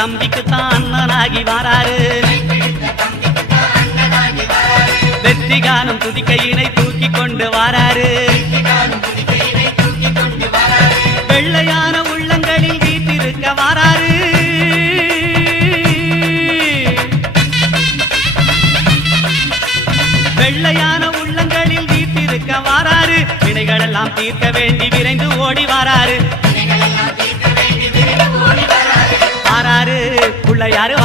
தம்பிக்கு தான் அண்ணனாகி வாராரு வெற்றி காணும் துதிக்கையினை தூக்கி கொண்டு வாராரு வெள்ளையான உள்ளங்களில் வீட்டிருக்க வாராரு வெள்ளையான உள்ளங்களில் வீட்டிருக்க வாராரு வினைகளெல்லாம் தீர்க்க வேண்டி விரைந்து ஓடி வாராரு வாராரு பிள்ளையாரு